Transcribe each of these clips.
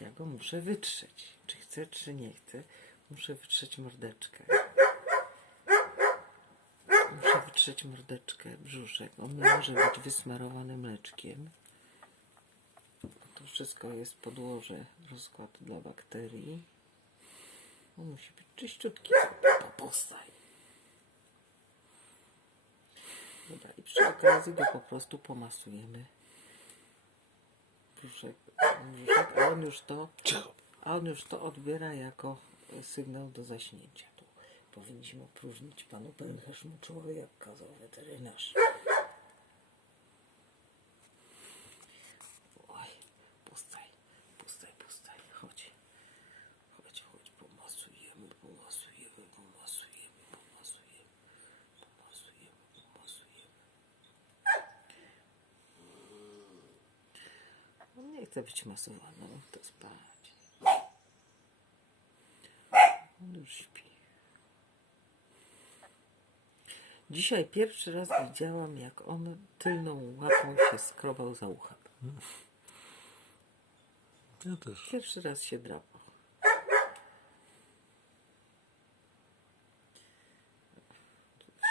Ja go muszę wytrzeć. Czy chcę, czy nie chcę, muszę wytrzeć mordeczkę. Muszę wytrzeć mordeczkę, brzuszek. On może być wysmarowany mleczkiem. To wszystko jest podłoże, rozkład dla bakterii. On musi być czyściutki. Popustaj. Dobra, i przy okazji go po prostu pomasujemy. Brzuszek, brzuszek, a on już to, a on już to odbiera jako sygnał do zaśnięcia. Tu powinniśmy opróżnić panu pęcherz czoły, jak kazał weterynarz. Oj, pustaj, pustaj, pustaj, chodź. Chodź, chodź, pomasujemy, pomasujemy, pomasujemy, pomasujemy, pomasujemy, pomasujemy. On nie chce być masowany, on chce spać. On już śpi. Dzisiaj pierwszy raz widziałam, jak on tylną łapą się skrobał za uchem. Ja też. Pierwszy raz się drapał.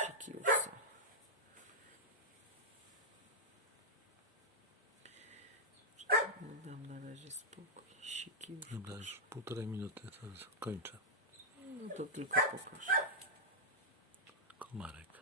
Siki już są. Dam na razie spokój. Siki już. Dobra, już półtorej minuty, to kończę. No to tylko pokaż. Komarek.